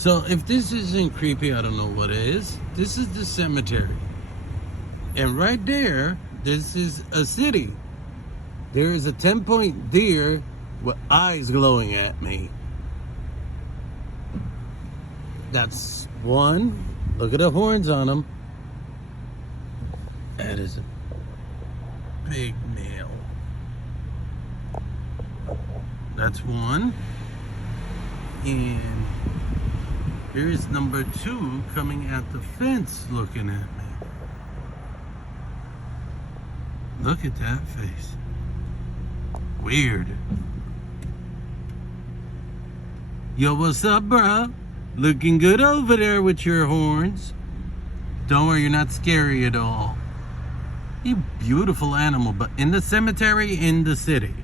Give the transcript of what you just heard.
So if this isn't creepy, I don't know what is. This is the cemetery. And right there, this is a city. There is a 10-point deer with eyes glowing at me. That's one. Look at the horns on them. That is a big male. That's one. And here's number two coming at the fence looking at me. Look at that face. Weird. Yo, what's up, bruh? Looking good over there with your horns. Don't worry, you're not scary at all. You beautiful animal, but in the cemetery, in the city.